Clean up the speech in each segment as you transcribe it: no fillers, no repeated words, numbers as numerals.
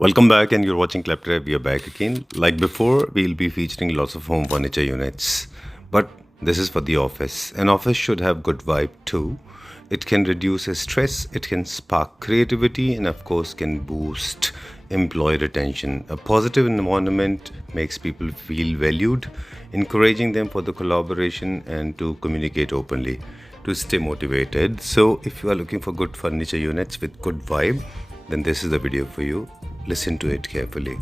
Welcome back, and you're watching Claptrap. We are back again. Like before, we'll be featuring lots of home furniture units, but this is for the office. An office should have good vibe too. It can reduce stress, it can spark creativity, and of course, can boost employee retention. A positive environment makes people feel valued, encouraging them for the collaboration and to communicate openly to stay motivated. So, if you are looking for good furniture units with good vibe, then this is the video for you. Listen to it carefully.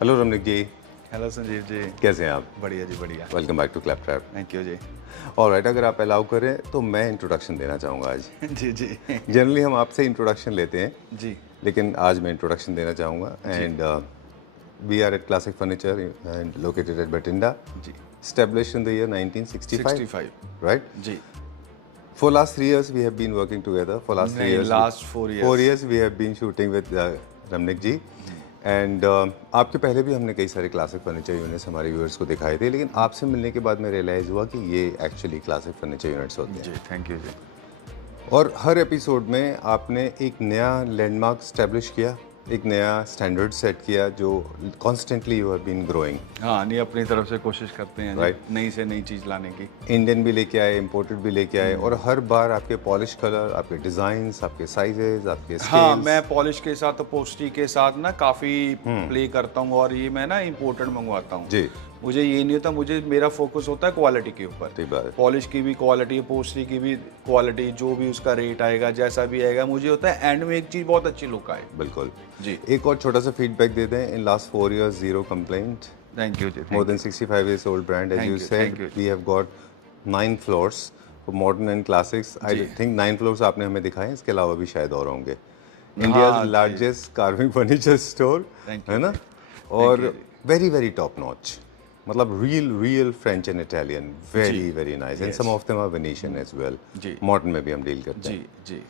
Hello Ramnik ji, hello Sanjeev ji. कैसे हैं आप? बढ़िया जी, बढ़िया। Welcome back to clap trap. Thank you जी। Alright, अगर आप allow करें तो मैं इंट्रोडक्शन देना चाहूँगा आज। जी जी। जनरली हम आपसे इंट्रोडक्शन लेते हैं जी लेकिन आज मैं इंट्रोडक्शन देना चाहूँगा and we are at classic furniture and located at Bathinda, जी। established in the year 1965, 65 right? जी। For last 3 years we have been working together. For last 3 नहीं, years, last 4 years। 4 years we have been shooting with Ramnik ji and आपके पहले भी हमने कई सारे classic furniture units हमारे व्यूअर्स को दिखाए थे, लेकिन आपसे मिलने के बाद मैं रियलाइज़ हुआ कि ये एक्चुअली क्लासिक फर्नीचर यूनिट्स होते हैं। जी, थैंक यू जी। और हर एपिसोड में आपने एक नया लैंडमार्क स्टैब्लिश किया, एक नया स्टैंडर्ड सेट किया जो constantly you have been growing. हाँ, नहीं, अपनी तरफ से कोशिश करते हैं Right. नई से नई चीज़ लाने की। इंडियन भी लेके आए, इम्पोर्टेड भी लेके आए, और हर बार आपके पॉलिश कलर, आपके डिज़ाइंस, आपके साइजेस, आपके हाँ, स्केल्स। मैं पॉलिश के साथ पोस्ट्री के साथ ना काफ़ी प्ले करता हूँ, और ये मैं ना इम्पोर्टेड मंगवाता हूँ। जी, मुझे ये नहीं होता, मुझे मेरा फोकस होता है क्वालिटी के ऊपर। ठीक बात है। पॉलिश की भी क्वालिटी, पोस्ट्री की भी क्वालिटी, जो भी उसका रेट आएगा, जैसा भी आएगा, मुझे होता है एंड में एक चीज़ बहुत अच्छी लुक आए। बिल्कुल जी। एक और छोटा सा फीडबैक दे दें। In last 4 years zero complaint, thank you जी। more than 65 years old brand, as Thank you you, said. thank you. We have got 9 floors for modern and classics. I जी। think 9 floors आपने हमें दिखाए, इसके अलावा भी शायद और होंगे। India's जी। largest carving furniture store, Thank है you. ना? और you. very very top notch, मतलब real French and Italian, very nice, and Yes. some of them are Venetian as well. Ji. Modern में भी हम डील करते जी हैं। जी।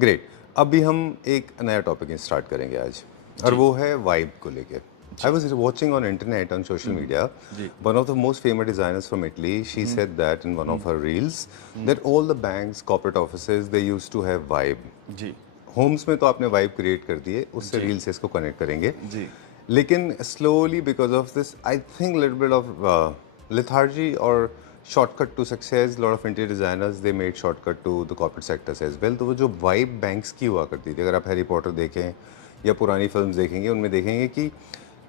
ग्रेट, अभी हम एक नया टॉपिक स्टार्ट करेंगे आज, और वो है वाइब को लेके। I was watching on internet, on social media, जी। one of the most famous designers from Italy, she said that in one of her reels, that all the banks, corporate offices, they used to have vibe. जी homes में तो आपने vibe create कर दी है, उससे reel से इसको connect करेंगे। जी। लेकिन slowly because of this I think little bit of lethargy or shortcut to success, lot of interior designers they made shortcut to the corporate sectors as well. तो वो जो वाइब बैंक्स की हुआ करती थी, अगर आप हैरी पॉटर देखें या पुरानी फिल्म्स देखेंगे, उनमें देखेंगे कि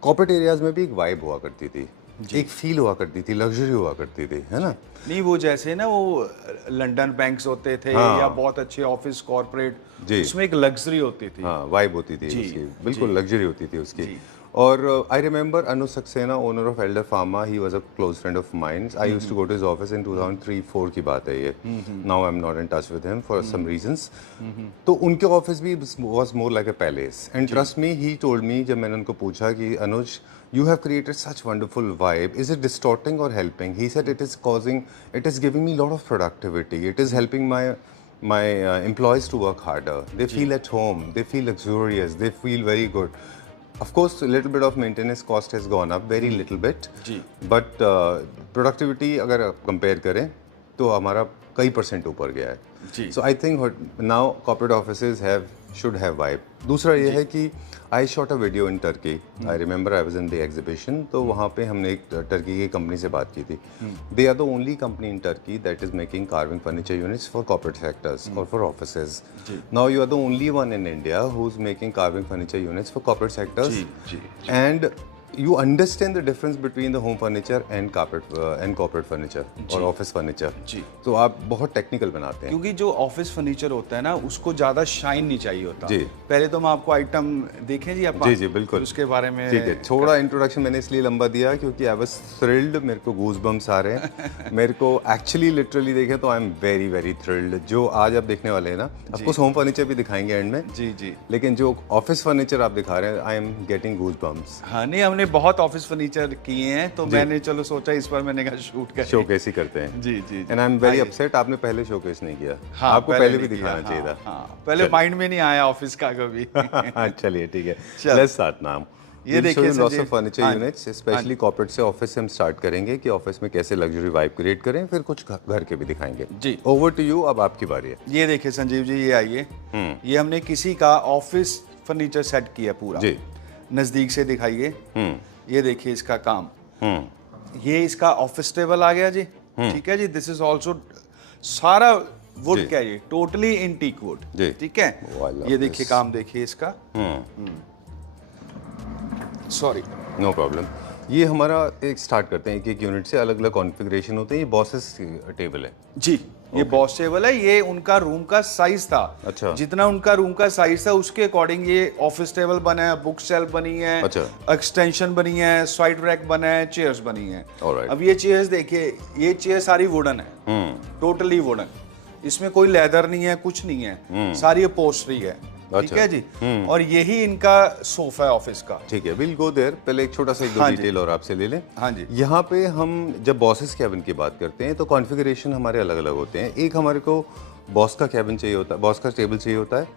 कॉर्पोरेट एरियाज में भी एक वाइब हुआ करती थी, एक फील हुआ करती थी, लग्जरी हुआ करती थी, है ना? नहीं, वो जैसे ना वो लंदन बैंक्स होते थे, हाँ। या बहुत अच्छे ऑफिस कॉर्पोरेट, जी। उसमें एक लग्जरी होती थी। हाँ, वाइब होती थी जी, उसकी, बिल्कुल लग्जरी होती थी उसकी। जी। और I remember Anuj Saxena, owner of Elder Pharma, he was a close friend of mine. I used to go to his office in 2003-4 की बात है ये। Now I am not in touch with him for some reasons. तो उनके office भी was more like a palace, and trust me, he told me, जब मैंने उनको पूछा कि Anuj, you have created such wonderful vibe, is it distorting or helping? He said it is giving me a lot of productivity, it is helping my employees to work harder, they feel at home, they feel luxurious, they feel very good. Of course a little bit of maintenance cost has gone up, very little bit, जी। but productivity अगर compare करें तो हमारा कई % ऊपर गया है। जी। So I think now corporate offices should have vibe. दूसरा ये है कि I shot a video in Turkey. I remember I was in the exhibition. तो वहाँ पे हमने एक टर्की की कंपनी से बात की थी। They are the only company in Turkey that is making carving furniture units for corporate sectors or for offices. Ji. Now you are the only one in India who's making carving furniture units for corporate sectors. Ji ji. And you understand the difference between the home furniture and corporate furniture और office furniture. जी। तो आप बहुत technical बनाते हैं। क्योंकि जो office furniture होता है ना, उसको ज़्यादा शाइन नहीं चाहिए होता। जी। पहले तो मैं आपको आइटम देखें जी, आप जी जी बिल्कुल, उसके बारे में। ठीक है। थोड़ा इंट्रोडक्शन मैंने इसलिए लंबा दिया क्योंकि आई वाज थ्रिल्ड, मेरे को गूज बम्स आ रहे हैं। मेरे को एक्चुअली लिटरली देखें तो आई एम वेरी थ्रिल्ड। जो आज आप देखने वाले हैं ना, ऑफ कोर्स होम फर्नीचर भी दिखाएंगे एंड में, जी जी। लेकिन जो ऑफिस फर्नीचर आप दिखा रहे हैं, I am getting goose bumps. हाँ, नहीं, हमने बहुत ऑफिस फर्नीचर किए हैं, तो मैंने चलो सोचा इस पर मैंने कहा शूट कर। शोकेस ही करते हैं। जी जी। And I am very upset, आपने पहले शोकेस नहीं किया। हाँ, आपको पहले भी नहीं दिखाना किया, चाहिए हाँ, था। हाँ, पहले माइंड में नहीं आया ऑफिस का कभी। चलिए ठीक है, चल। Let's start now. ये देखिए लॉट्स संजीव, ऑफ फर्नीचर हाँ, यूनिट्स, स्पेशली कॉर्पोरेट से ऑफिस से हम स्टार्ट करेंगे कि ऑफिस में कैसे लग्जरी वाइब क्रिएट करें, फिर कुछ घर के भी दिखाएंगे। जी। ओवर टू यू, अब आपकी बारी है। ये देखिए संजीव जी, ये आइए, ये हमने किसी का ऑफिस फर्नीचर सेट किया पूरा जी। नजदीक से दिखाइए। ये देखिए इसका काम, हम्म, ये इसका ऑफिस टेबल आ गया जी, ठीक है जी। दिस इज ऑल्सो सारा वुड जी। का, ये टोटली इंटीक वुड, जी। ठीक है। Oh, I love ये देखिए this. काम देखिए इसका, सॉरी। No problem. ये हमारा एक स्टार्ट करते हैं एक यूनिट से, अलग अलग कॉन्फ़िगरेशन होते हैं। ये बॉसेस टेबल है जी, ये बॉस टेबल है। ये उनका रूम का साइज था, अच्छा। जितना उनका रूम का साइज था उसके अकॉर्डिंग ये ऑफिस टेबल बना है, बुक शेल्फ बनी है, अच्छा। एक्सटेंशन बनी है, साइड रैक बना है, चेयर्स बनी है। Alright. अब ये चेयर्स देखिए, ये चेयर सारी वुडन है, टोटली वुडन। इसमें कोई लेदर नहीं है, कुछ नहीं है, सारी अपहोल्स्ट्री है, ठीक अच्छा। है जी। और यही इनका सोफा है ऑफिस का। ठीक है, विल गो देयर। पहले एक छोटा सा एक दो हाँ जी। डिटेल और आपसे ले लें। हाँ जी। यहाँ पे हम जब बॉसेस कैबिन की बात करते हैं तो कॉन्फ़िगरेशन हमारे अलग अलग होते हैं। एक हमारे को बॉस का कैबिन चाहिए होता है, बॉस का टेबल चाहिए होता है,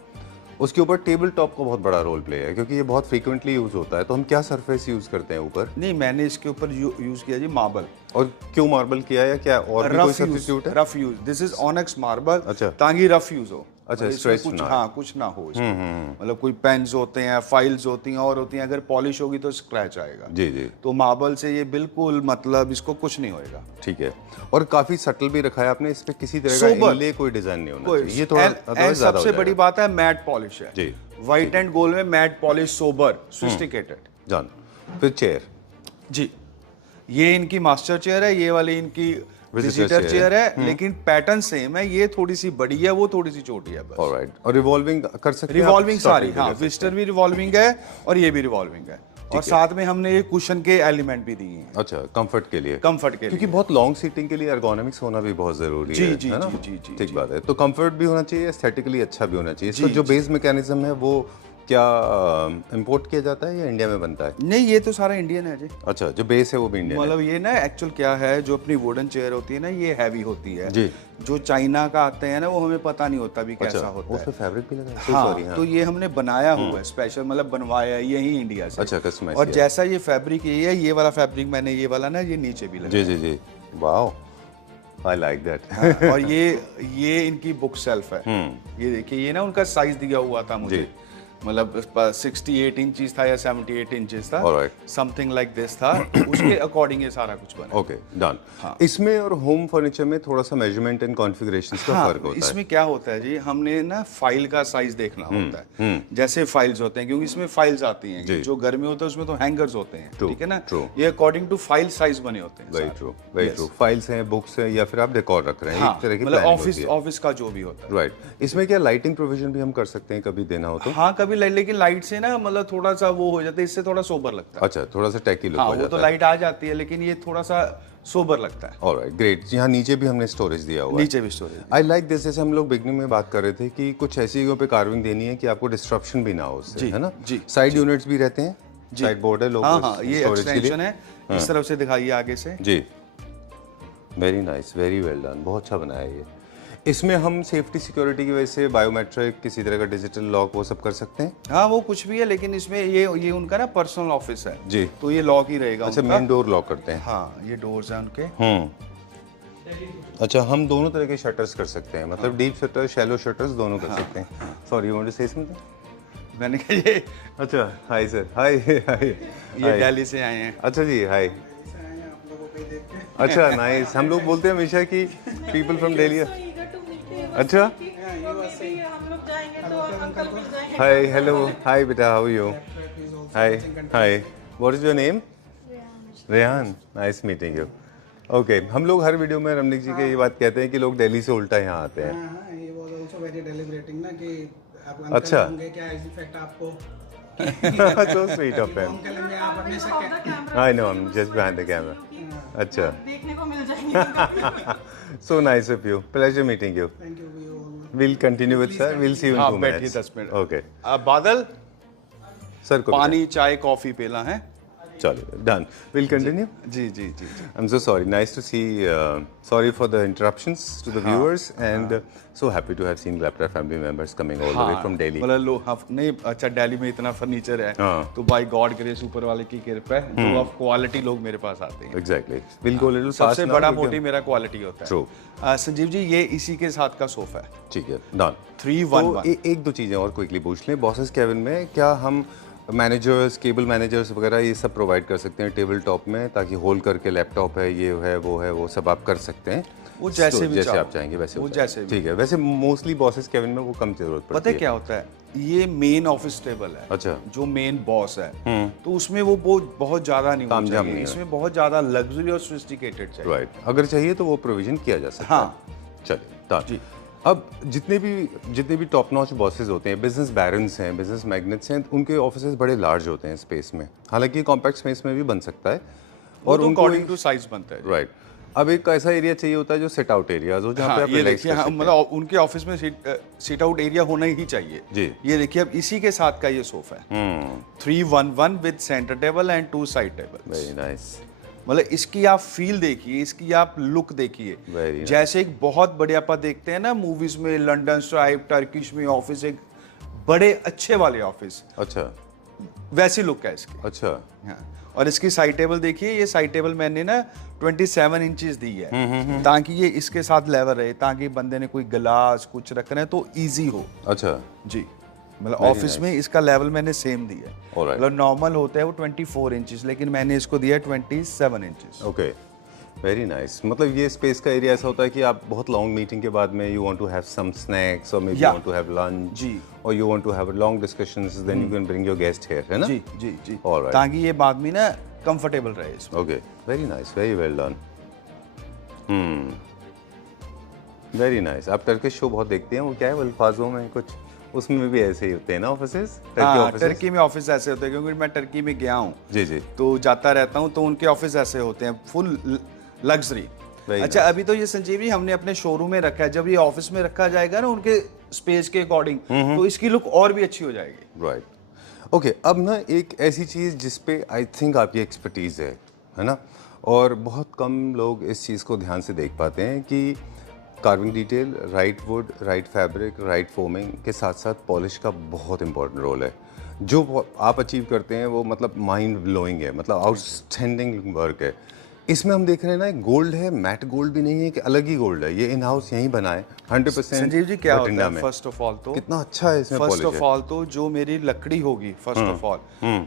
उसके ऊपर टेबल टॉप का बहुत बड़ा रोल प्ले है क्योंकि ये बहुत फ्रीक्वेंटली यूज़ होता है। तो हम क्या सरफेस यूज़ करते हैं ऊपर, नहीं, मैंने इसके ऊपर यूज किया जी मार्बल। और क्यों मार्बल किया या क्या और भी कोई सब्स्टिट्यूट है? Rough use, this is onyx marble, अच्छा। ताकि रफ यूज हो। अच्छा, मतलब इसमें stretch कुछ, ना हो। हाँ, कुछ ना हो इसमें। मतलब कोई पेन्स होते हैं, फाइल्स होती हैं और होती हैं, अगर पॉलिश होगी तो स्क्रैच आएगा। जी जी, तो मार्बल से ये बिल्कुल, मतलब इसको कुछ नहीं होएगा। ठीक है। और काफ़ी सटल भी रखा है आपने, इस पे किसी तरह का Sober. इनले कोई डिज़ाइन नहीं होना कोई चाहिए। ये थोड़ा otherwise ज़्यादा हो सबसे बड़ी जाएगा। बात है मैट पॉलिश है जी, व्हाइट एंड गोल्ड में, मैट पॉलिश, सोबर, सोफिस्टिकेटेड। जान। फिर चेयर, जी, ये इनकी मास्टर चेयर है, ये वाली इनकी विजिटर chair चेयर है, लेकिन पैटर्न सेम है। ये थोड़ी सी बड़ी है, वो थोड़ी सी छोटी है बस। ऑलराइट। और रिवॉल्विंग कर सकते हैं आप? रिवॉल्विंग सारी, Stopping भी हाँ, कर सकते विजिटर भी रिवॉल्विंग है और ये भी रिवॉल्विंग है। और साथ में हमने ये कुशन के एलिमेंट भी दिए हैं हैं। अच्छा, कंफर्ट के लिए। कंफर्ट के क्योंकि लिए। बहुत लॉन्ग सीटिंग के लिए एर्गोनॉमिक्स होना भी बहुत जरूरी जी, है, जी, है ना? जी, जी, जी, ठीक जी। बात है। तो कंफर्ट भी होना चाहिए, एस्थेटिकली अच्छा भी होना चाहिए। इसका जी, जो जी। बेस मैकेनिज्म है वो क्या इंपोर्ट किया जाता है या इंडिया में बनता है? नहीं, ये तो सारा इंडियन है जी। अच्छा, जो बेस है वो भी इंडियन है। मतलब ये ना एक्चुअल क्या है, जो अपनी वुडन चेयर होती है ना, ये हैवी होती है जी। जो चाइना का आते हैं ना, वो हमें पता नहीं होता भी कैसा होता उसमें है। फैब्रिक भी लगा है? हाँ, सॉरी, हाँ। तो ये हमने बनाया हुआ है स्पेशल, मतलब बनवाया है यही इंडिया से। अच्छा, कस्टमाइज और किया। जैसा ये फैब्रिक ये है, ये वाला फैब्रिक मैंने ये वाला ना, ये नीचे भी लगा। जी जी जी, वाओ, आई लाइक दैट। हाँ, और ये इनकी बुक शेल्फ है। ये देखिए, ये ना उनका साइज दिया हुआ था मुझे, जी। मतलब 68 इंचेस था या 78 इंचेस था, Alright. समथिंग लाइक दिस था। उसके अकॉर्डिंग ये सारा कुछ बना। Okay, done. हाँ। इसमें और होम फर्नीचर में थोड़ा सा मेजरमेंट एंड कॉन्फ़िगरेशंस का हाँ, फर्क होता है। इसमें क्या होता है जी, हमने ना फाइल का साइज देखना होता है। जैसे फाइल्स होते हैं, क्योंकि इसमें फाइल्स आती जी। हैं, जो घर में होता है उसमें तो हैंगर्स होते हैं, True, ठीक है ना। true. ये अकॉर्डिंग टू फाइल साइज बने होते हैं वेरी सारे। True, very true. फाइल्स हैं, बुक्स हैं, या फिर आप डेकोर रख रहे हैं, हाँ, एक तरह की मतलब प्लानिंग होती है। ऑफिस का जो भी होता है। राइट। इसमें क्या लाइटिंग प्रोविजन भी हम कर सकते हैं कभी देना हो तो? हाँ, कभी लेकिन लाइट से ना, मतलब थोड़ा सा वो हो जाता है, इससे थोड़ा सोबर लगता है। अच्छा, थोड़ा सा टैकी लुक हाँ, हो वो जाता तो है। लाइट आ जाती है, लेकिन ये थोड़ा सा सोबर लगता है। Alright, great. यहाँ नीचे भी हमने स्टोरेज दिया हुआ है। नीचे भी स्टोरेज। I like this. जैसे हम लोग बिगनिंग में बात कर रहे थे कि कुछ ऐसी जगहों पे कार्विंग देनी है कि आपको डिस्ट्रप्शन भी ना हो उससे, जी, है ना? जी, साइड यूनिट्स भी रहते हैं, साइड बोर्ड है, लोग हाँ हाँ, ये स्टोरेज के लिए। एक्सटेंशन है, इस तरफ से दिखाइए आगे से। जी, very nice, very well done, बहुत अच्छा बनाया है ये। इसमें हम सेफ्टी सिक्योरिटी की वजह से बायोमेट्रिक, किसी तरह का डिजिटल लॉक, वो सब कर सकते हैं? हाँ, वो कुछ भी है, लेकिन इसमें ये उनका ना पर्सनल ऑफिस है जी। तो ये लॉक ही रहेगा अच्छा, उनका। मेन डोर लॉक करते हैं। हाँ, ये डोर्स हैं उनके। अच्छा, हम दोनों तरह के शटर्स कर सकते हैं, मतलब डीप शटर, शैलो शटर्स दोनों कर सकते हैं। Sorry, you want to say something? मैंने कहा ये अच्छा, हाय सर, हाय हाय। ये दिल्ली से आए हैं। अच्छा जी, हाय। अच्छा, नाइस। हम लोग बोलते हैं हमेशा कि पीपल फ्रॉम दिल्ली। अच्छा, हाय, हेलो, हाय बेटा, how are you? Hi, hi, what is your name? Rehan, nice meeting you. Okay, हम लोग हर वीडियो में रमनिक जी के ये बात कहते हैं कि लोग दिल्ली से उल्टा यहाँ आते हैं। हाँ, ये was also very deliberating ना कि आप अंकल अच्छा। होंगे, क्या इफेक्ट आपको So sweet of him. Uncle होंगे, आप अपने से I know, I'm just behind the camera. अच्छा, देखने को मिल जाएंगे। so nice of you. Pleasure meeting you. Thank you We'll continue with sir. We'll see you in हाँ, 2 बैठिए minutes. 10 मिनट। Okay. अब बादल, सर को पानी चाय कॉफी पीना है। चलो डन, विल कंटिन्यू। जी जी जी जी I'm so sorry. Nice to see. Sorry for the interruptions to the viewers, and so happy to have seen Laptop family members coming all the way from Delhi. मतलब लोग हाँ, नहीं अच्छा दिल्ली में इतना फर्नीचर है हाँ। तो बाय गॉड ग्रेस ऊपर वाले की कृपा है तो अब क्वालिटी लोग मेरे पास आते हैं। Exactly. We'll go a little fast सबसे now बड़ा because- मोटिव मेरा क्वालिटी होता है। True. संजीव जी ये इसी के साथ का सोफा है ठीक है, डन। 311। तो एक दो चीज़ें और क्विकली पूछ लें। बॉसेस केबिन में क्या हम मैनेजर्स, केबल मैनेजर्स वगैरह ये सब प्रोवाइड कर सकते हैं टेबल टॉप में, ताकि होल्ड करके लैपटॉप है, ये है, वो सब आप कर सकते हैं? वो जैसे तो भी जैसे चाहो। आप चाहेंगे वैसे वो हो जाएगा। जैसे भी। ठीक है। वैसे मोस्टली बॉसेस केबिन में वो कम जरूरत पड़ती है। पता है क्या होता है ये मेन ऑफिस टेबल है। अच्छा। जो मेन बॉस है तो उसमें वो बहुत ज्यादा नहीं होना तामझाम चाहिए, नहीं है। इसमें बहुत ज्यादा लग्जरी और सोफिस्टिकेटेड चाहिए। राइट, अगर चाहिए तो वो प्रोविजन किया जा सकता हाँ। है। चलिए डन। जी। अब जितने भी टॉप नॉच बॉसेस होते हैं, बिजनेस बैरन्स हैं, बिजनेस मैग्नेट्स हैं, उनके ऑफिसेज बड़े लार्ज होते हैं स्पेस में। हालांकि कॉम्पैक्ट स्पेस में भी बन सकता है और उनको अकॉर्डिंग टू साइज बनता है। राइट। अब एक ऐसा एरिया चाहिए होता है जो सिट आउट एरियाज हो, जहाँ पे हाँ, आप ये रिलैक्स देखिए कर हाँ, सकते हैं। मतलब उनके ऑफिस में सीट आउट एरिया होना ही चाहिए। जी। ये देखिए अब इसी के साथ का ये सोफा है 311 with centre table and 2 side table. Very nice. मतलब इसकी आप फील देखिए, इसकी आप लुक देखिए। Very nice. जैसे एक बहुत बड़े आप देखते हैं ना मूवीज में, लंदन स्ट्राइप, टर्किश में ऑफिस, एक बड़े अच्छे वाले ऑफिस, अच्छा वैसी लुक है इसकी। अच्छा। हाँ। और इसकी साइड टेबल देखिए, ये साइड टेबल मैंने ना 27 इंचेस दी है ताकि ये इसके साथ लेवल रहे, ताकि बंदे ने कोई गिलास कुछ रखना है तो इजी हो। अच्छा। जी, मतलब ऑफिस में इसका लेवल मैंने सेम दिया है। Alright. मतलब नॉर्मल होता है वो 24 इंचेस, लेकिन मैंने इसको दिया है 27 इंचेस। Okay, very nice. मतलब ये स्पेस का एरिया ऐसा होता है कि आप बहुत लॉन्ग मीटिंग के बाद में you want to have some snacks और maybe Yeah. Want to have lunch जी। और you want to have long discussions, then you can bring your guest here, है ना? जी जी जी। Alright. ताकि ये बाद में ना कंफर्टेबल रहे इसमें। Okay, very nice, very well done. Very nice. आप टर्किश शो बहुत देखते हैं, वो क्या है अल्फाजों में कुछ, उसमें भी ऐसे ही होते हैं ना ऑफिसेस, टर्की हाँ, ऑफिसेस? टर्की में ऑफिस ऐसे होते हैं क्योंकि मैं टर्की में गया हूँ जी जी। तो जाता रहता हूँ, तो उनके ऑफिस ऐसे होते हैं फुल लग्जरी। Very अच्छा nice. अभी तो ये संजीव जी हमने अपने शोरूम में रखा है, जब ये ऑफिस में रखा जाएगा ना उनके स्पेस के अकॉर्डिंग तो इसकी लुक और भी अच्छी हो जाएगी। राइट। ओके, अब ना एक ऐसी चीज़ जिस पे आई थिंक आपकी एक्सपर्टीज़ है ना, और बहुत कम लोग इस चीज़ को ध्यान से देख पाते हैं कि carving detail, right would, right fabric, right foaming के साथ साथ पॉलिश का बहुत इंपॉर्टेंट रोल है। जो आप अचीव करते हैं वो मतलब माइंड ब्लोइंग है, मतलब आउटस्टैंडिंग वर्क है। इसमें हम देख रहे हैं ना, गोल्ड है, मैट गोल्ड भी नहीं है कि अलग ही गोल्ड है, ये इन हाउस यहीं बना है 100%। संजीव जी क्या होता बठिंडा है, में। फर्स्ट ऑफ ऑल तो कितना अच्छा है इसमें फर्स्ट पॉलिश ऑफ है। ऑल तो जो मेरी लकड़ी होगी first of all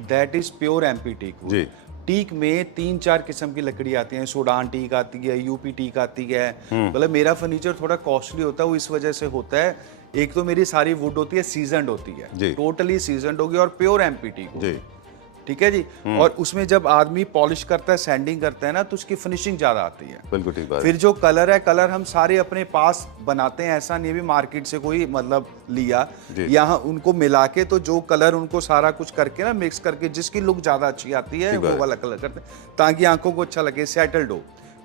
that is pure MP teak. जी। टीक में 3-4 किस्म की लकड़ी आती है, सूडान टीक आती है, यूपी टीक आती है। मतलब मेरा फर्नीचर थोड़ा कॉस्टली होता है, वो इस वजह से होता है, एक तो मेरी सारी वुड होती है सीजनड होती है, जी। टोटली सीजनड होगी और प्योर एमपी टीक होगी। जी। ठीक है जी। और उसमें जब आदमी पॉलिश करता है, सैंडिंग करता है ना, तो उसकी फिनिशिंग ज्यादा आती है। बिल्कुल ठीक बात है। फिर जो कलर है, कलर हम सारे अपने पास बनाते हैं, ऐसा नहीं भी मार्केट से कोई मतलब लिया, जी। यहाँ उनको मिला के तो जो कलर उनको सारा कुछ करके ना मिक्स करके जिसकी लुक ज्यादा अच्छी आती है ठीक वो बात है। वाला कलर करते हैं ताकि आंखों को अच्छा लगे, सेटल्ड हो।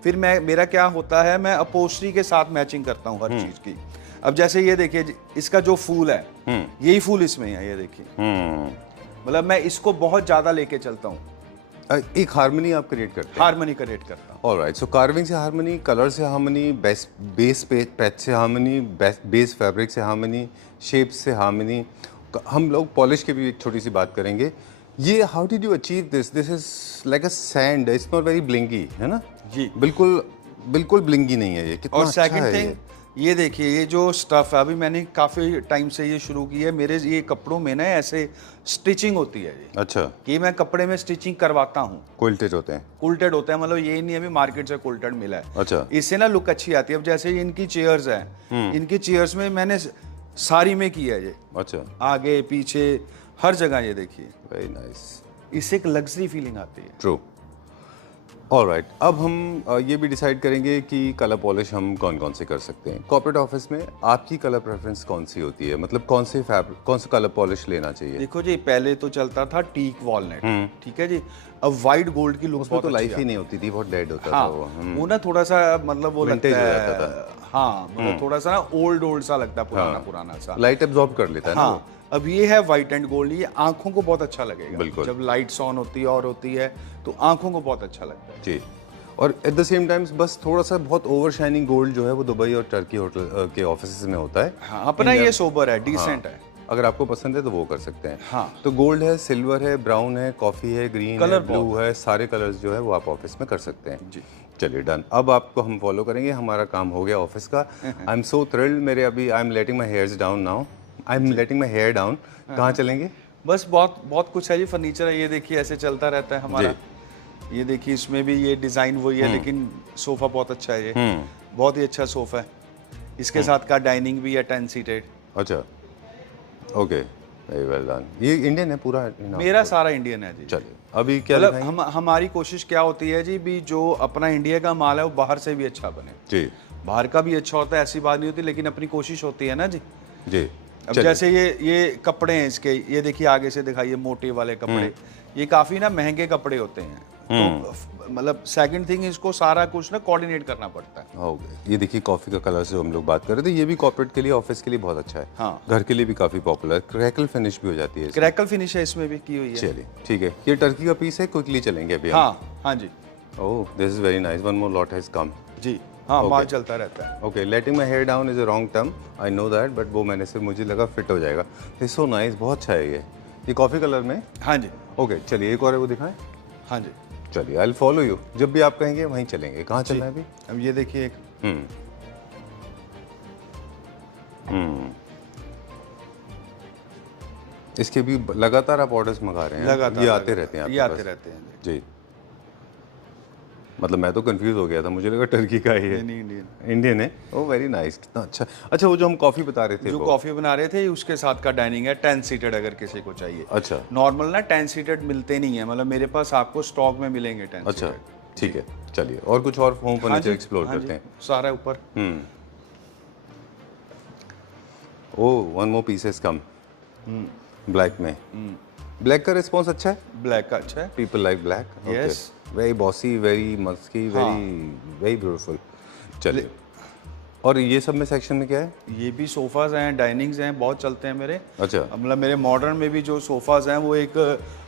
फिर मेरा क्या होता है, मैं अपोस्ट्री के साथ मैचिंग करता हूँ हर चीज की। अब जैसे ये देखिए इसका जो फूल है, यही फूल इसमें है, ये देखिए। मतलब मैं इसको बहुत ज्यादा लेके चलता हूँ, एक हार्मनी आप क्रिएट करते हैं। हार्मनी क्रिएट करता हूँ। ऑलराइट, सो कार्विंग से हार्मनी, कलर से हार्मनी, बेस पैच से हार्मनी, बेस फैब्रिक से हार्मनी, शेप से हार्मनी। हम लोग पॉलिश की भी एक छोटी सी बात करेंगे। ये how did you achieve this? This is like a sand, it's not very blingy, है ना? जी। बिल्कुल ब्लिंगी नहीं है ये। कितना और अच्छा सेकंड है थिंग ये देखिए, ये जो स्टफ है, अभी मैंने काफ़ी टाइम से ये शुरू की है, मेरे ये कपड़ों में ना ऐसे स्टिचिंग होती है ये, अच्छा, कि मैं कपड़े में स्टिचिंग करवाता हूँ। क्विल्टेड होते हैं। कुल्टेड होता है, मतलब ये नहीं अभी मार्केट से कुल्टेड मिला है। अच्छा। इससे ना लुक अच्छी आती है। अब जैसे ये इनकी चेयर्स हैं, इनकी चेयर्स में मैंने सारी में किया है ये, अच्छा, आगे पीछे हर जगह, ये देखिए, वेरी नाइस, इससे एक लग्जरी फीलिंग आती है। ट्रू। ऑलराइट, अब हम ये भी डिसाइड करेंगे कि कलर पॉलिश हम कौन कौन से कर सकते हैं। कॉर्पोरेट ऑफिस में आपकी कलर प्रेफरेंस कौन सी होती है? मतलब कौन सा कलर पॉलिश लेना चाहिए? देखो जी, पहले तो चलता था टीक वॉलनट, ठीक है जी। अब वाइट गोल्ड की लुक उसमें बहुत तो अच्छी लाइफ ही नहीं होती थी, बहुत डेड होता हाँ, था वो। वो ना थोड़ा सा मतलब वो लगता Vintage हो है, जाता हाँ, मतलब थोड़ा सा ना ओल्ड सा लगता है, पुराना सा। लाइट एब्जॉर्ब कर लेता है ना हाँ, वो। अब ये है वाइट एंड गोल्ड, ये आंखों को बहुत अच्छा लगेगा। बिल्कुल। जब लाइट्स ऑन होती है और होती है तो आंखों को बहुत अच्छा लगता है। जी। और एट द सेम टाइम्स बस थोड़ा सा बहुत ओवर शाइनिंग गोल्ड जो है वो दुबई और टर्की होटल के ऑफिस में होता है। हाँ, अपना ये सोबर है, डिसेंट है। अगर आपको पसंद है तो वो कर सकते हैं। हाँ। तो गोल्ड है, सिल्वर है, ब्राउन है, कॉफी है, ग्रीन है, कलर ब्लू है, सारे कलर्स जो है वो आप ऑफिस में कर सकते हैं। जी। चलिए डन। अब आपको हम फॉलो करेंगे, हमारा काम हो गया ऑफिस का। I am so thrilled. मेरे अभी I am letting my hairs down now. I am letting my hair down. कहाँ चलेंगे? बस बहुत बहुत कुछ है जी, फर्नीचर है, ये देखिए ऐसे चलता रहता है हमारा। ये देखिए इसमें भी ये डिज़ाइन वही है, लेकिन सोफ़ा बहुत अच्छा है ये, बहुत ही अच्छा सोफ़ा है। इसके साथ का डाइनिंग भी है 10 सीटेड। अच्छा, ओके, वेरी वेल डन। ये इंडियन है पूरा? मेरा सारा इंडियन है जी। चलिए अभी क्या मतलब दिखाएंगे? हमारी कोशिश क्या होती है जी, भी जो अपना इंडिया का माल है वो बाहर से भी अच्छा बने। जी बाहर का भी अच्छा होता है, ऐसी बात नहीं होती, लेकिन अपनी कोशिश होती है ना जी। जी। अब चलिए। जैसे ये कपड़े हैं इसके, ये देखिए आगे से दिखाइए, मोटे वाले कपड़े, ये काफी ना महंगे कपड़े होते हैं। तो मतलब सेकंड थिंग, इसको सारा कुछ ना कोऑर्डिनेट करना पड़ता है। ओके, ये देखिए कॉफ़ी का कलर जो हम लोग बात कर रहे थे, ये भी कॉर्पोरेट के लिए, ऑफिस के लिए बहुत अच्छा है। हाँ। घर के लिए भी काफ़ी पॉपुलर है। क्रैकल फिनिश भी हो जाती है इसमें। क्रैकल फिनिश है इसमें भी की हुई है। चलिए ठीक है। ये टर्की का पीस है, क्विकली चलेंगे अभी हम। हाँ हाँ जी oh this is very nice. One more lot has come. जी। हाँ, Okay. माल चलता रहता है। Okay, letting my hair down is a wrong term, I know that, but वो मैंने सिर्फ मुझे लगा फिट हो जाएगा। दिस सो नाइस, बहुत अच्छा है ये कॉफ़ी कलर में। हाँ जी ओके चलिए एक और है वो दिखाएं। हाँ जी। चलिए आई विल फॉलो यू, जब भी आप कहेंगे वहीं चलेंगे। कहाँ चलना है अभी? अब ये देखिए एक इसके भी लगातार आप ऑर्डर्स मंगा रहे हैं? लगातार ये आते रहते हैं आपके ये आते पास? रहते हैं जी। जी। मतलब मैं तो कंफ्यूज हो गया था, मुझे लगा टर्की का ही है। नहीं, इंडियन। इंडियन है। ओह वेरी नाइस, कितना अच्छा। अच्छा वो जो हम कॉफ़ी बता रहे थे जो वो? कॉफी बना रहे थे उसके साथ का डाइनिंग है 10 सीटेड, अगर किसी को चाहिए। अच्छा नॉर्मल ना 10 सीटेड मिलते नहीं है, मतलब मेरे पास आपको स्टॉक में मिलेंगे 10 अच्छा सीटेड। ठीक है। चलिए और कुछ और होम हाँ फर्नीचर जी, एक्सप्लोर हाँ करते जी, हैं। सारा ऊपर। ओह वन मोर पीसेस कम ब्लैक में। ब्लैक का रिस्पॉन्स अच्छा है? ब्लैक का अच्छा है। People like black. Yes. Very bossy, very musky, very beautiful. चलिए और ये सब में सेक्शन में क्या है? ये भी सोफाज हैं, डाइनिंग्स हैं, बहुत चलते हैं मेरे। अच्छा मतलब मेरे मॉडर्न में भी जो सोफाज हैं वो एक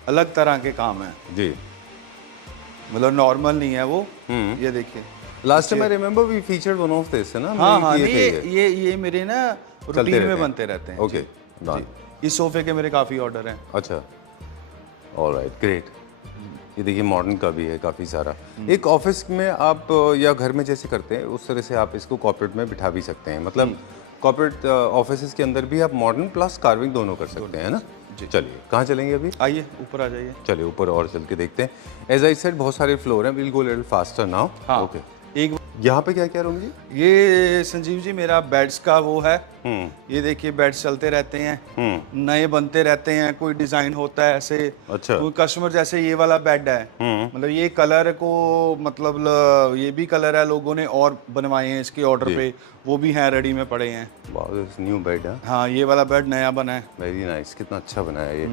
अलग तरह के काम है, जी। मतलब नॉर्मल नहीं है वो। ये देखिए। Last time I remember we featured one of this है ना? हाँ हाँ, किए नहीं, थे ये मेरे ना रूटीन रहते में हैं। बनते रहते हैं। ओके जी, डन। जी। इस सोफे के मेरे काफ़ी ऑर्डर हैं। अच्छा ऑलराइट ग्रेट। ये देखिए मॉडर्न का भी है काफ़ी सारा। एक ऑफिस में आप या घर में जैसे करते हैं उस तरह से आप इसको कॉर्पोरेट में बिठा भी सकते हैं। मतलब कॉर्पोरेट ऑफिस के अंदर भी आप मॉडर्न प्लस कार्विंग दोनों कर सकते हैं ना? चलिए कहाँ चलेंगे अभी? आइए ऊपर आ जाइए। चलिए ऊपर और चल के देखते हैं। एज आई सेड बहुत सारे फ्लोर हैं, will go little faster now. हाँ ओके एक यहाँ पे क्या क्या रूम जी? ये संजीव जी मेरा बेड्स का वो है। ये देखिए बेड्स चलते रहते हैं, नए बनते रहते हैं, कोई डिजाइन होता है ऐसे। अच्छा। कोई कस्टमर जैसे ये वाला बेड है, मतलब ये कलर को मतलब ये भी कलर है, लोगों ने और बनवाए हैं इसके ऑर्डर पे, वो भी हैं रेडी में पड़े हैं। वाओ दिस न्यू बेड है। हाँ ये वाला बेड नया बना है। वेरी नाइस, कितना अच्छा बनाया है ये।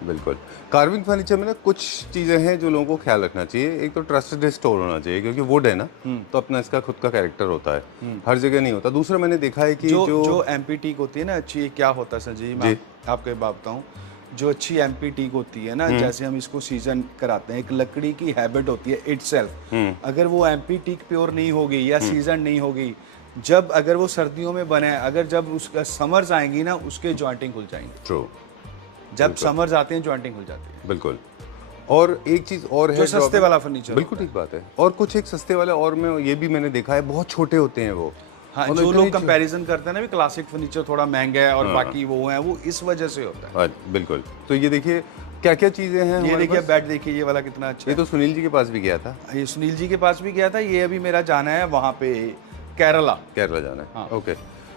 बिल्कुल। कार्विंग फर्नीचर में ना कुछ चीज़ें हैं जो लोगों को ख्याल रखना चाहिए। एक तो ट्रस्टेड स्टोर होना चाहिए क्योंकि वुड है ना, तो अपना इसका खुद का कैरेक्टर होता है, हर जगह नहीं होता। दूसरा मैंने देखा है कि जो एमपी टीक होती है ना अच्छी, क्या होता है संजीव, मैं आपको बात बताऊँ, जो अच्छी एमपी टीक होती है ना, जैसे हम इसको सीजन कराते हैं, एक लकड़ी की हैबिट होती है इटसेल्फ। अगर वो एमपी टीक प्योर नहीं होगी या सीजन नहीं होगी, जब अगर वो सर्दियों में बने, अगर जब उसका समर्स आएंगी ना, उसके जॉइंटिंग खुल जाएंगे। ट्रू। जब समर्स आते हैं जॉइंटिंग खुल जाती है। बिल्कुल। और एक चीज और है जो सस्ते वाला फर्नीचर। बिल्कुल ठीक बात है। और कुछ एक सस्ते वाला और में ये भी मैंने देखा है, बहुत छोटे होते हैं वो। हाँ, मतलब जो इतने लोग कंपैरिजन करते हैं ना भी क्लासिक फर्नीचर थोड़ा महंगा है और बाकी वो है, वो इस वजह से होता है। बिल्कुल। तो ये देखिए क्या क्या चीजें हैं। ये देखिए बेड देखिए, ये वाला कितना अच्छा ये तो सुनील जी के पास भी गया था। है। ये सुनील जी के पास भी गया था। ये अभी मेरा जाना है वहाँ पे केरला। केरला जाना है। Okay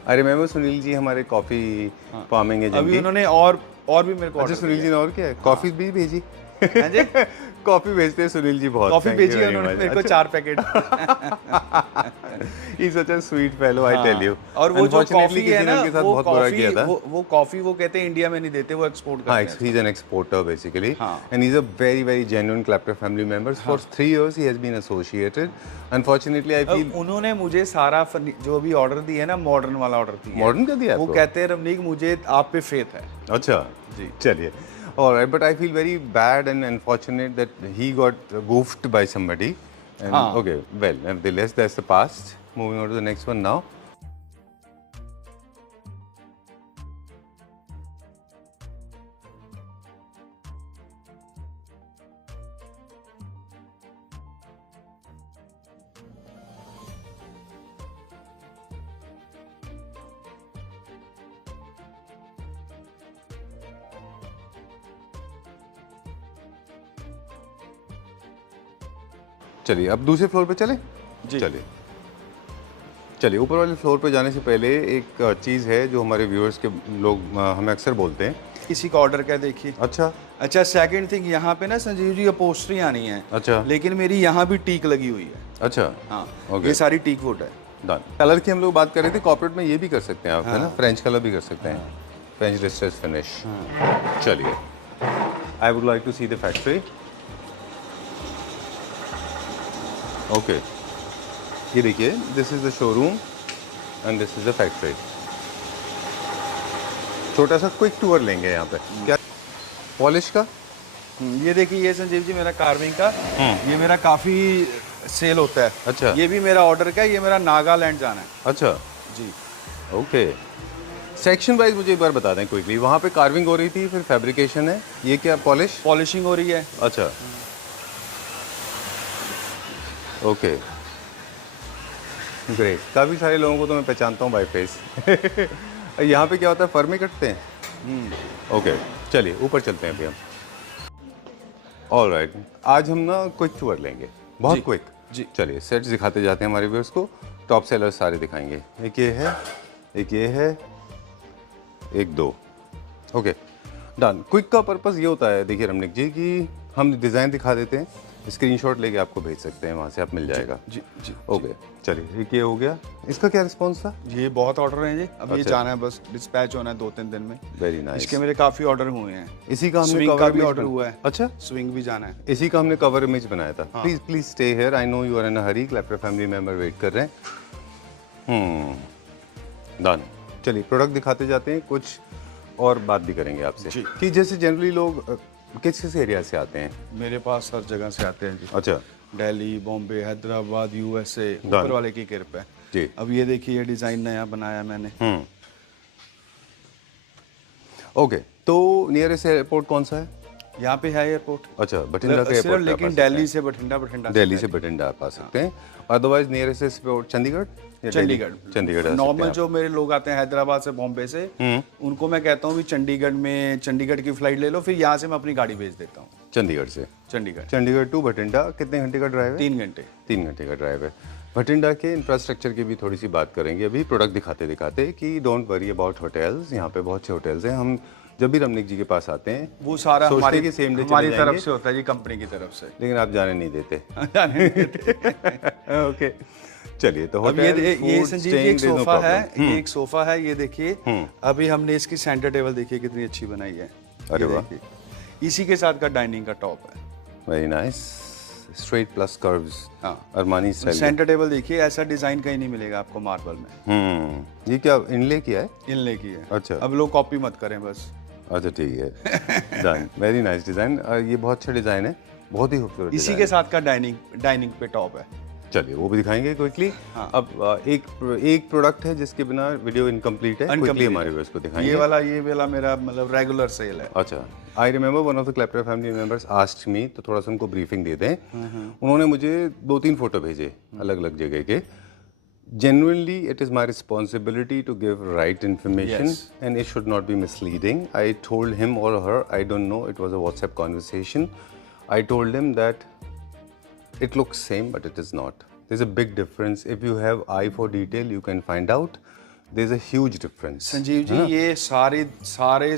I remember Sunil ji हमारे कॉफी फार्मिंग एजेंट। अभी उन्होंने और भी मेरे को अच्छा सुनील जी ने और क्या है, कॉफी भी भेजी? हैं जी? कॉफी भेजते हैं सुनील जी बहुत। कॉफी Thank you भेजी very उन्होंने much. मेरे को अच्छा। 4 packet. He's such a sweet fellow, I tell you. और वो जो Unfortunately, कॉफी किसी है ने ना, उनके साथ वो बहुत बुरा किया था। वो कॉफी वो कहते हैं इंडिया में नहीं देते, वो एक्सपोर्ट हाँ, करते हैं। he's an exporter basically, हाँ। and he's a very genuine Clapper family member. For 3 years he has been associated. Unfortunately, I feel अब उन्होंने मुझे सारा जो भी ऑर्डर दिया है ना, मॉडर्न वाला ऑर्डर दिया है। मॉडर्न का दिया वो आपको? कहते हैं रमनीक मुझे आप पे फेथ है। अच्छा जी। चलिए। All right, but I feel very bad and unfortunate that he got goofed by somebody. And, हाँ। okay, well, nevertheless, that's the past. Moving on to the next one now. चलिए अब दूसरे फ्लोर पे चलें। जी। चलिए ऊपर वाले फ्लोर पे जाने से पहले एक चीज़ है जो हमारे व्यूअर्स के लोग हमें अक्सर बोलते हैं। किसी का ऑर्डर क्या देखिए। अच्छा सेकंड थिंग, यहाँ पे ना संजीव जी अपोस्ट्री आनी है। अच्छा। लेकिन मेरी यहाँ भी टीक लगी हुई है। अच्छा हाँ, Okay. ये सारी टीक वुड है। डन। कलर की हम लोग बात कर रहे थे, कॉर्पोरेट में ये भी कर सकते हैं आप, है ना, फ्रेंच कलर भी कर सकते हैं, फ्रेंच डिस्ट्रेस फिनिश। चलिए I would like to see the factory. Okay, ये देखिए, this is the showroom and this is the factory. छोटा सा क्विक टूर लेंगे यहाँ पे। क्या पॉलिश का? ये देखिए, ये संजीव जी मेरा कार्विंग का, ये मेरा काफी सेल होता है। अच्छा। ये भी मेरा ऑर्डर का है, ये मेरा नागालैंड जाना है। अच्छा जी। ओके, सेक्शन वाइज मुझे एक बार बता दें क्विकली। वहाँ पे कार्विंग हो रही थी, फिर फैब्रिकेशन है, ये क्या पॉलिश? पॉलिशिंग हो रही है। अच्छा ओके ग्रेट। काफ़ी सारे लोगों को तो मैं पहचानता हूँ बाय फेस। यहाँ पे क्या होता है, फर में कटते हैं? ओके चलिए ऊपर चलते हैं अभी हम। ऑलराइट, आज हम ना क्विक टूर लेंगे, बहुत जी, क्विक। जी। चलिए सेट्स दिखाते जाते हैं हमारे व्यूअर्स को। टॉप सेलर्स सारे दिखाएंगे। एक ये है, एक ये है, एक दो। Okay done. क्विक का पर्पस ये होता है, देखिए रमनिक जी, कि हम डिज़ाइन दिखा देते हैं, स्क्रीनशॉट लेके आपको भेज सकते हैं, वहाँ से आप मिल जाएगा। जी जी। ओके चलिए, एक ये हो गया। इसका क्या रिस्पॉन्स था? ये बहुत ऑर्डर हैं जी, अब ये अच्छा। जाना है, बस डिस्पैच होना है 2-3 दिन में। Very nice. इसके मेरे काफी ऑर्डर हुए हैं। इसी का हमने स्विंग कवर का भी इमेज ऑर्डर हुआ है। अच्छा, स्विंग भी जाना है। इसी का हमने कवर इमेज बनाया था। Please stay here, I know you are in a hurry, clapper family member wait कर रहे हैं। डन। चलिए प्रोडक्ट दिखाते जाते हैं, कुछ और बात भी करेंगे आपसे जी। कि जैसे जनरली लोग किस किस एरिया से आते हैं? मेरे पास हर जगह से आते हैं जी। अच्छा दिल्ली, बॉम्बे, हैदराबाद, यूएसए, Done. ऊपर वाले की कृपा है जी। अब ये देखिए, ये डिजाइन नया बनाया मैंने। ओके, तो नियरेस्ट एयरपोर्ट कौन सा है? यहाँ पे है एयरपोर्ट। अच्छा, बठिंडा का सिर्फ एयरपोर्ट। लेकिन दिल्ली से बठिंडा, बठिंडा दिल्ली से बठिंडा आप आ सकते हैं। अदरवाइज नियरेस्ट एयरपोर्ट चंडीगढ़ या चंडीगढ़। दिल्ली? चंडीगढ़ आ नॉर्मल सकते हैं जो मेरे लोग आते हैं हैदराबाद से, बॉम्बे से, उनको मैं कहता हूँ भी चंडीगढ़ की फ्लाइट ले लो, फिर यहाँ से मैं अपनी गाड़ी भेज देता हूँ। आप। चंडीगढ़ से चंडीगढ़ चंडीगढ़ टू बठिंडा कितने घंटे का ड्राइव है? 3 घंटे। 3 घंटे का ड्राइव है। बठिंडा के इंफ्रास्ट्रक्चर की भी थोड़ी सी बात करेंगे अभी, प्रोडक्ट दिखाते दिखाते, कि डोंट वरी अबाउट होटल्स। यहाँ पे बहुत अच्छे होटल्स हैं। हम जब भी रमनिक जी के पास आते हैं, वो सारा सोचते हमारी हैं कि सेम डे हमारी चले तरफ जाएंगे, से होता है जी, कंपनी की तरफ से। लेकिन आप जाने नहीं देते। जाने नहीं देते। ओके चलिए, तो अब ये संजीव जी एक सोफा है, ये एक सोफा है, ये देखिए। अभी हमने इसकी सेंटर टेबल देखिए कितनी अच्छी बनाई है। अरे ये वाह। देखिए, इसी के साथ का डाइनिंग का टॉप है। Very nice, straight plus curves, हाँ। Armani style. सेंटर टेबल देखिए, ऐसा डिजाइन कहीं नहीं मिलेगा आपको मार्बल में। ये क्या इनले किया है? इनले की है। अच्छा। अब लोग कॉपी मत करें बस। अच्छा ठीक है, डन। Very nice design. ये बहुत अच्छा डिज़ाइन है, बहुत ही खूबसूरत इसी design के है। साथ का डाइनिंग पे टॉप है। चलिए वो भी दिखाएंगे क्विकली। हाँ। अब एक प्रोडक्ट है जिसके बिना वीडियो इनकम्प्लीट है, क्विकली हमारे व्यूअर्स को दिखाएंगे। ये वाला मेरा मतलब रेगुलर सेल है। अच्छा, I remember one of the Clapper family members asked me, तो थोड़ा सा उनको ब्रीफिंग दे दें। उन्होंने मुझे 2-3 फोटो भेजे अलग अलग जगह के। Genuinely, it is my responsibility to give right information, Yes. and it should not be misleading. I told him or her, I don't know, it was a WhatsApp conversation. I told him that it looks same, but it is not. There's a big difference. If you have eye for detail, you can find out. There's a huge difference. Sanjeev ji, ये सारे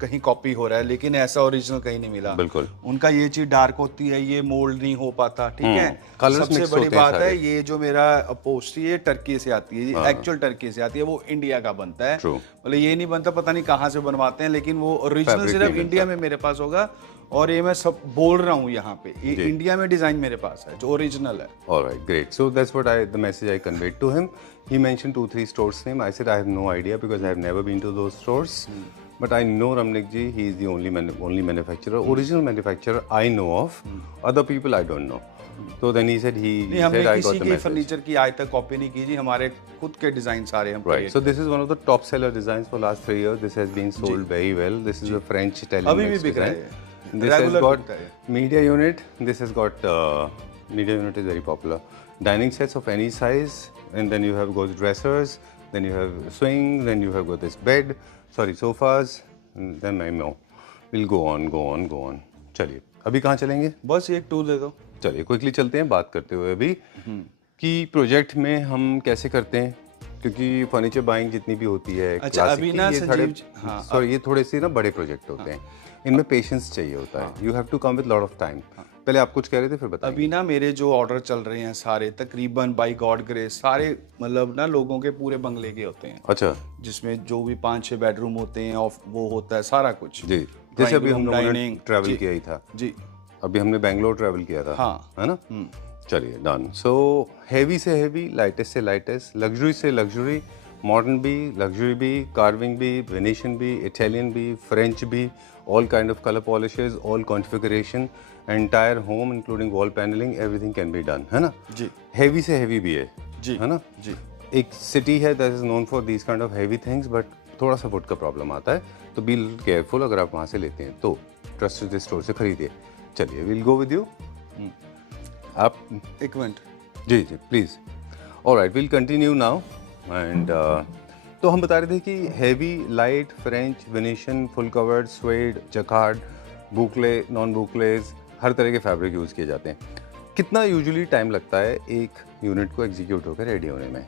कहीं copy हो रहा है, लेकिन ऐसा original कहीं नहीं मिला। बिल्कुल। उनका ये चीज डार्क होती है, ये मोल्ड नहीं हो पाता, ठीक है। Colours सबसे mix बड़ी होते हैं बात है सारे। ये जो मेरा अपोस्ट्री है टर्की से आती है, एक्चुअल टर्की से आती है, वो इंडिया का बनता है। True। मतलब ये नहीं बनता, पता नहीं कहाँ से बनवाते हैं, लेकिन वो ओरिजिनल Fabric सिर्फ नहीं इंडिया में मेरे पास होगा। और ये मैं सब बोल रहा हूँ यहाँ पे, ये इंडिया में डिजाइन मेरे पास है जो ओरिजिनल है। All right, great. So that's what the message I conveyed to him. He mentioned 2-3 stores name. I said I have no idea because I have never been to those stores. But I know Ramnik ji, he is the only manufacturer, original manufacturer I know of. Other people I don't know. So then he said नहीं, हमने said I किसी got the की message. Furniture की आज तक copy नहीं की जी, हमारे खुद के डिजाइन सारे हम Right. So this is one of the top seller designs for last 3 years. This has been sold very well. This is a French Italian अभी भी mixed बिक रहा design. है, This has regular got बिकता है। media unit. This has got media unit is very popular. Dining sets of any size, and then you have got dressers, then you have swings, then you have got this bed. Sorry, sofas. And then I know. We'll go on. चलिए, अभी कहाँ चलेंगे? बस एक tool दे दो। चलिए quickly चलते हैं बात करते हुए अभी कि प्रोजेक्ट में हम कैसे करते हैं, क्योंकि फर्नीचर बाइंग जितनी भी होती है अच्छा, classic अभी की, ना ये संजीव थोड़े जी, हाँ, सॉरी ये थोड़े से ना बड़े प्रोजेक्ट होते हैं, इनमें पेशेंस चाहिए होता है। You have to come with lot of time. पहले आप कुछ कह रहे थे, फिर बताइए। अभी ना मेरे जो ऑर्डर चल रहे हैं सारे तकरीबन बाय गॉड ग्रेस सारे मतलब ना लोगों के पूरे बंगले के होते हैं, अच्छा जिसमें जो भी 5-6 बेडरूम होते हैं और वो होता है सारा कुछ जी, जैसे अभी हम लोगों ने डाइनिंग ट्रैवल किया ही था, जी। अभी हमने बेंगलोर ट्रैवल किया था, हाँ। है ना। चलिए डन। सो हैवी से हैवी, लाइटेस्ट से लाइटेस्ट, लग्जरी से लग्जरी, मॉडर्न भी, लग्जरी भी, कार्विंग भी, वेनेशियन भी, इटालियन भी, फ्रेंच भी, all kind of colour polishes, all configuration, entire home including wall panelling, everything can be done, है ना जी। हैवी से हैवी भी है जी, है ना जी। एक सिटी है that is known for these kind of heavy things, but थोड़ा सा वुड का प्रॉब्लम आता है, तो बी केयरफुल अगर आप वहाँ से लेते हैं तो ट्रस्टेड स्टोर से खरीदिए। चलिए विल गो विद यू। आप एक मिनट। जी please. Alright, will continue now and तो हम बता रहे थे कि heavy, light, French, Venetian, full covered, suede, jacquard, boucle, non boucles, हर तरह के फैब्रिक यूज़ किए जाते हैं। कितना यूजुअली टाइम लगता है एक यूनिट को एग्जीक्यूट होकर रेडी होने में?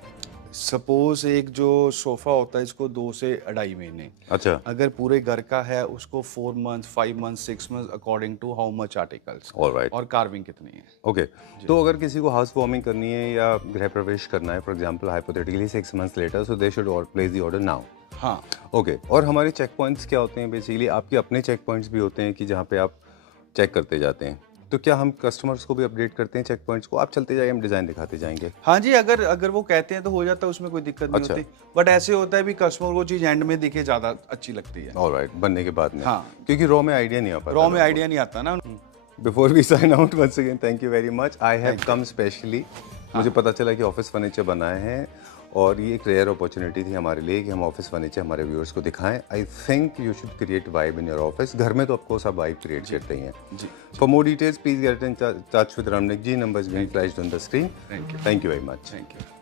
सपोज एक जो सोफा होता है इसको 2 से 2.5 महीने, अच्छा, अगर पूरे घर का है उसको 4 month, 5 month, 6 month according to how much articles alright, और कार्विंग कितनी है। ओके। तो अगर किसी को हाउस वार्मिंग करनी है या गृह प्रवेश करना है, for example hypothetically 6 months later, so they should place the order now. हाँ, ओके। और हमारे चेक पॉइंट्स क्या होते हैं? बेसिकली आपके अपने चेक पॉइंट्स भी होते हैं कि जहाँ पे आप चेक करते जाते हैं, तो क्या हम कस्टमर्स को भी अपडेट करते हैं चेक पॉइंट्स को? आप चलते जाइए, हम डिज़ाइन दिखाते जाएंगे। हाँ जी, अगर वो कहते हैं तो हो जाता है, उसमें कोई दिक्कत नहीं अच्छा। होती। बट ऐसे होता है भी कस्टमर को चीज़ एंड में दिखे ज़्यादा अच्छी लगती है। ऑलराइट, बनने के बाद में। हाँ। क्योंकि रॉ में आइडिया नहीं आ पाता। रॉ में आइडिया नहीं आता ना। Before we sign out, once again thank you very much. I have come specially, मुझे पता चला कि ऑफिस फर्नीचर बनाए हैं और ये एक रेयर अपॉर्चुनिटी थी हमारे लिए कि हम ऑफिस फर्नीचर हमारे व्यूअर्स को दिखाएं। I think you should create vibe in your office. घर में तो आपको सब वाइब क्रिएट करते ही हैं। जी। For more details please get in touch with Ramnik ji, numbers being flashed on the screen. Thank you. Thank you very much. Thank you.